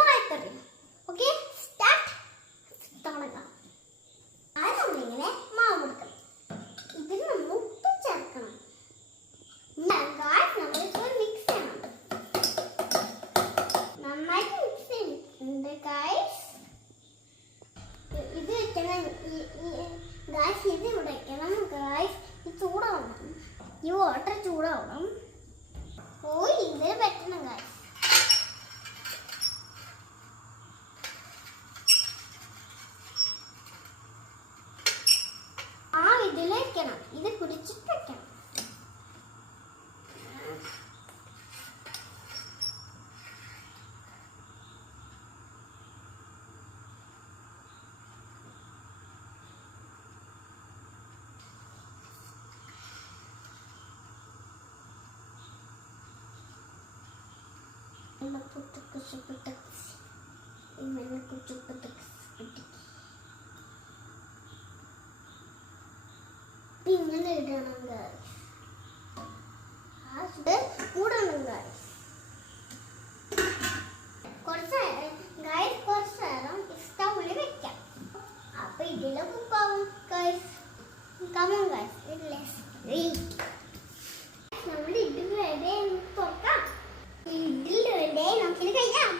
വാഴക്കറി. Okay, start. തുടങ്ങാം. ആദ്യം നമ്മളിങ്ങനെ മാവ് കൊടുക്കണം. ഇതിൽ നമ്മൾ ഉപ്പ് ചേർക്കണം. നമ്മളിപ്പോൾ മിക്സ് ചെയ്യണം. നന്നായിട്ട് മിക്സ് ചെയ്യുന്നുണ്ട് ഗായ്സ്. ഇത് വെക്കണം ഗായ്സ്, ഇത് ഇവിടെ വെക്കണം ഗായ്സ്. ഇത് ചൂടാവണം, ഈ വാട്ടർ ചൂടാവണം. ഓ, ഇതിൽ പറ്റണം ഗായ്സ്. ഇതിൽ വെക്കണം, ഇത് പിടിച്ചിട്ട് വെക്കണം. ഇങ്ങനെ ഇടണം ഗായ്സ്. കൂടണം ഗായ്സ്. കുറച്ച് നേരം സ്റ്റൗവിൽ വെക്കാം. അപ്പൊ ഇതിലെ കുക്കാവും ഗായ്സ്. കമോൺ ഗായ്സ്, നമ്മൾ ഇതിൽ വരെ തുറക്കാം. ഇതിൽ വരെ നമുക്ക് കഴിക്കാം.